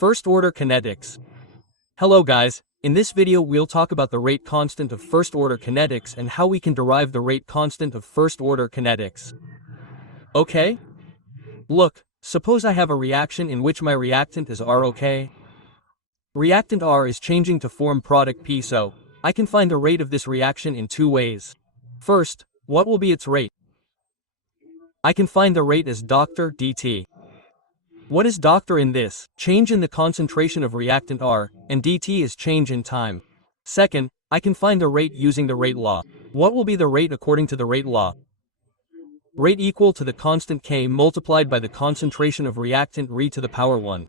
First order kinetics. Hello guys, in this video we'll talk about the rate constant of first order kinetics and how we can derive the rate constant of first order kinetics. Okay? Look, suppose I have a reaction in which my reactant is R, okay? Reactant R is changing to form product P, so I can find the rate of this reaction in two ways. First, what will be its rate? I can find the rate as Dr. dt. What is Dr in this? Change in the concentration of reactant R, and dt is change in time. Second, I can find the rate using the rate law. What will be the rate according to the rate law? Rate equal to the constant K multiplied by the concentration of reactant Re to the power 1.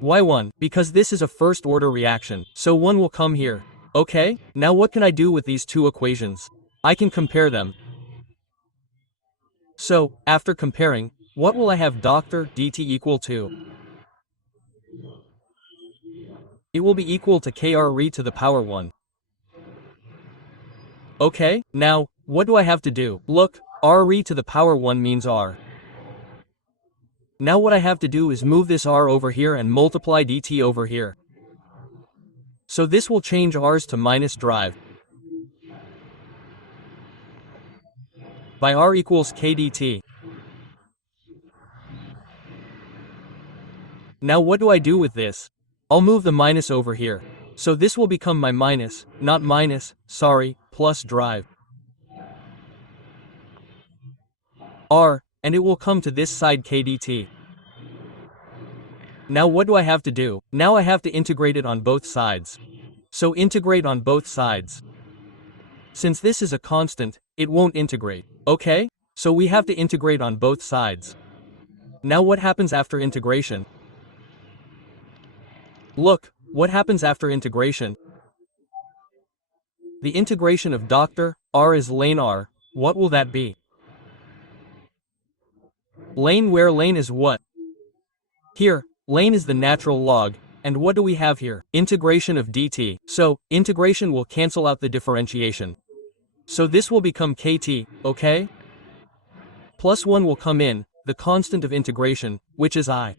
Why 1? Because this is a first order reaction, so 1 will come here. Okay, now what can I do with these two equations? I can compare them. So, after comparing, what will I have Dr. dt equal to? It will be equal to Kr Re to the power 1. Okay, now, what do I have to do? Look, R Re to the power 1 means R. Now what I have to do is move this R over here and multiply dt over here. So this will change R's to minus derive by R equals K dt. Now what do I do with this? I'll move the minus over here. So this will become my minus, not minus, sorry, plus derive R, and it will come to this side K dt. Now what do I have to do? Now I have to integrate it on both sides. So integrate on both sides. Since this is a constant, it won't integrate. Okay? So we have to integrate on both sides. Now what happens after integration? Look, what happens after integration? The integration of Dr. R is ln R. What will that be? Ln, where ln is what? Here, ln is the natural log, and what do we have here? Integration of dt. So, integration will cancel out the differentiation. So this will become kt, okay? Plus 1 will come in, the constant of integration, which is I.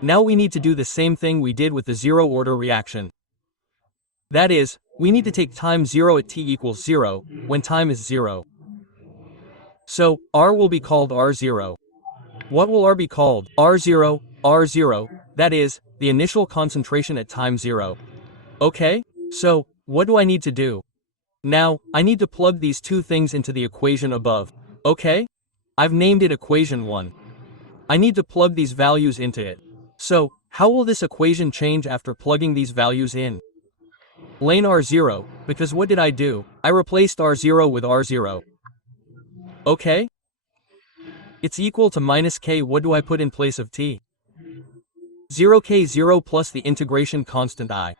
Now we need to do the same thing we did with the zero order reaction. That is, we need to take time 0 at t equals 0, when time is 0. So, R will be called R0. What will R be called? R0, R0, that is, the initial concentration at time 0. Okay? So, what do I need to do? Now, I need to plug these two things into the equation above. Okay? I've named it equation 1. I need to plug these values into it. So, how will this equation change after plugging these values in? Ln R0, because what did I do? I replaced R0 with R0. Okay? It's equal to minus k. What do I put in place of t? 0k0 plus the integration constant I.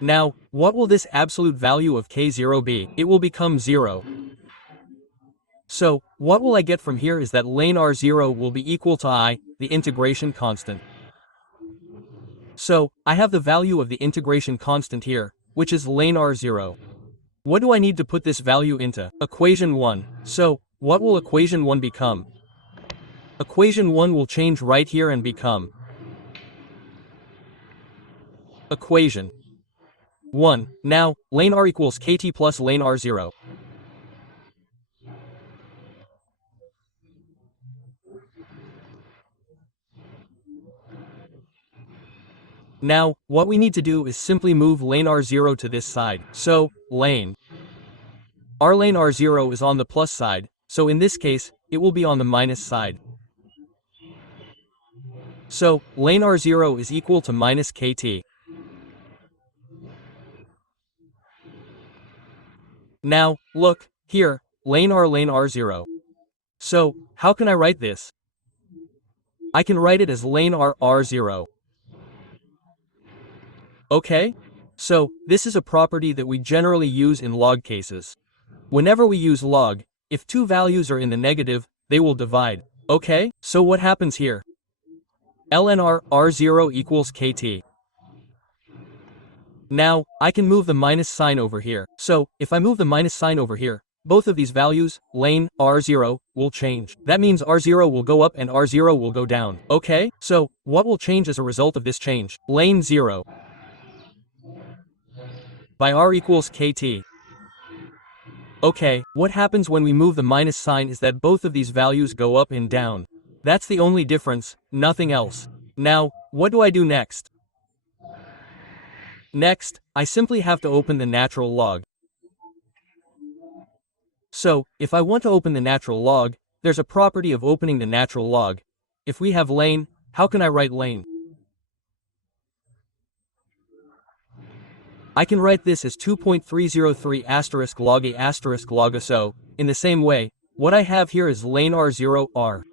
Now, what will this absolute value of k0 be? It will become 0. So, what will I get from here is that ln R0 will be equal to I, the integration constant. So, I have the value of the integration constant here, which is ln R0. What do I need to put this value into? Equation 1. So, what will equation 1 become? Equation 1 will change right here and become equation 1. Now, ln R equals kt plus ln R0. Now, what we need to do is simply move ln R0 to this side. So, ln R0 is on the plus side, so in this case, it will be on the minus side. So, ln R0 is equal to minus kt. Now, look, here, ln R0. So, how can I write this? I can write it as ln R0. Okay? So, this is a property that we generally use in log cases. Whenever we use log, if two values are in the negative, they will divide. Okay? So what happens here? ln R0 equals kt. Now, I can move the minus sign over here. So, if I move the minus sign over here, both of these values, lane, R0, will change. That means R0 will go up and R0 will go down. Okay? So, what will change as a result of this change? Lane 0 by R equals KT. Okay, what happens when we move the minus sign is that both of these values go up and down. That's the only difference, nothing else. Now, what do I do next? Next, I simply have to open the natural log. So, if I want to open the natural log, there's a property of opening the natural log. If we have lane, how can I write lane? I can write this as 2.303 asterisk log a asterisk log a. So, in the same way, what I have here is lane R0 R.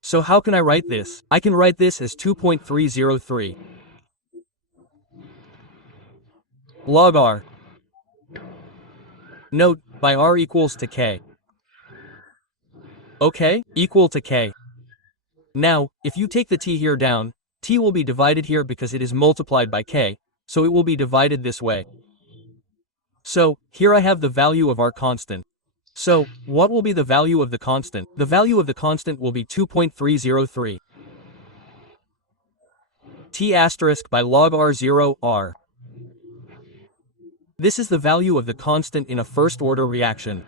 So how can I write this? I can write this as 2.303 log R. Note, by R equals to K. Okay, equal to K. Now, if you take the T here down, T will be divided here because it is multiplied by K, so it will be divided this way. So, here I have the value of our constant. So, what will be the value of the constant? The value of the constant will be 2.303 T asterisk by log R0 R. This is the value of the constant in a first-order reaction.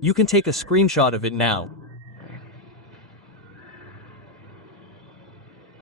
You can take a screenshot of it now.